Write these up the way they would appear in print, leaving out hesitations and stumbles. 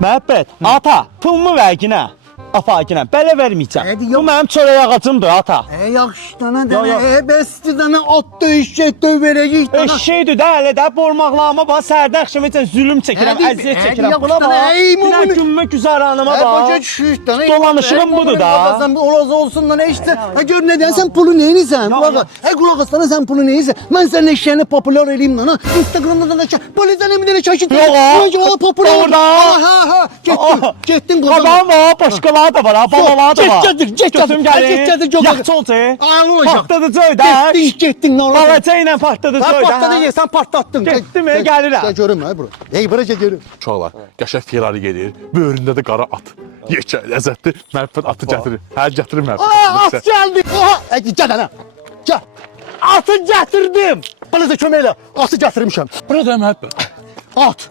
Məhəbbət, ata, pulumu ver yine. Apa yine, belə vermeyeceğim. Hadi Bu yok. mənim çörək ağacımdır ata. Yaxşı dana Yo, yo. dana, besti dana at döyüşecek dövecek dana. Eşşeydir də, elə də bormaqlarıma bax, sərdə axşam üçün zülüm çəkirəm, Hadi, əziyyət hadi çəkirəm. yapışdır, Buna bax, ey bir mumunu. günmə güzəranıma Başa bax. düşüş dana. Dolanışığım budur da. Sen olası olsun dana işte. Ha gör neden sen pulu neyinsen? Ya, Kulak ya. al. Hey kulak aslan sen pulu neyinsen? Ben senin eşeğini popüler edeyim dana. Instagram'da da çek. Polisten emine çeşit. Yok, ha. O popüler. Orada. Ha. Gittin. Gittin kızım. Adam var, başqaları da var, ha, babalar da var. Götüm gəlin. Yaxşı olacaq. Ay olacaq. Partladıcı da. Gittin ne olacak? Balaca ilə partladıcı Sen da. patladın sen patlattın. Getdim, gəlirəm. Gel görüm ha bura. Hey bura görüm. Uşaqlar, qəşəng Ferrari gedir, böyründə də qara at. Yekə, ləzzətli, məhəbbət atı gətirir. Hər gətirir məhəbbət. At geldi. Oha. Gel ana. Gel. Atı getirdim. Bana da kömeyle atı getirmişim. Burada məhəbbət. At.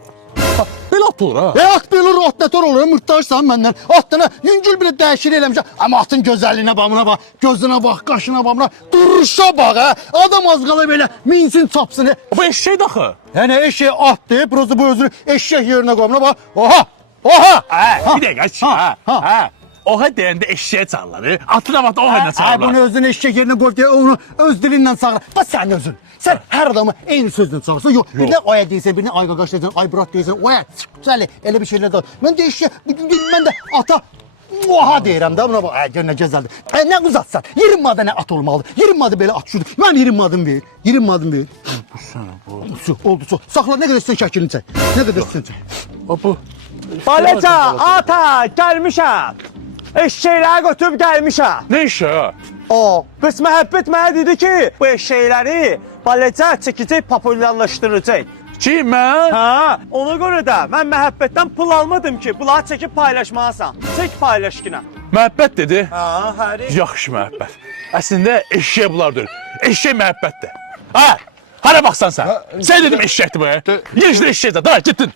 Belə at olur ha. At böyle rotlatör oluyor. Mırtlaşsan benden. Atına yüngül bile değişir eləmişim. Ama atın güzelliğine bak, bak. Gözüne bak, kaşına bak. Duruşa bak ha. Adam az kala böyle minsin çapsın. Bu eşşək daxı. Yani eşeği at deyip burası bu özünü eşek yerine koymuna bak. Oha. Oha. Bir dəqiqə, ha. Oha deyəndə eşşəyə çağırlar. Atı da vatı oha ilə Ay çağırlar. bunu özün eşek yerine koy diye onu öz dilinden çağır. Bak sen özün. Sen her adamı aynı sözle çağırsın. Yok. Birine aya değilsen, birine ay gagaş değilsen, ay bırak değilsen, oya güzel öyle bir şeyler de. Ben de eşeğe, ben de ata oha deyirəm da buna bak. Ay gör ne güzeldir. Ne uzatsan. 20 adı ne at olmalı. 20 adı böyle at şudur. Ben 20 adım ver. 20 adım ver. Oldu su. Sakla ne kadar istiyorsun şəkilini çək. Ne kadar istiyorsun çək. Bu. Balaca, ata, gəlmişəm. Eşşəkləri götürüb gəlmişəm. Nə eşşək ha? Aa. Qız məhəbbət mənə dedi ki, bu eşşəkləri balaca çəkəcək, populyarlaşdıracaq. Ki, mən? Ha, ona görə də mən məhəbbətdən pul almadım ki, bunları çəkib paylaşmalısan. Çək paylaş yine. Məhəbbət dedi. Ha, həri. Yaxşı məhəbbət. Əslində eşşək bunlar deyil. Eşşək məhəbbətdir. Ha? Hara baxsan sən? Sən dedim eşşəkdir bu. Yecdə eşşəkdir. Davay, getdin.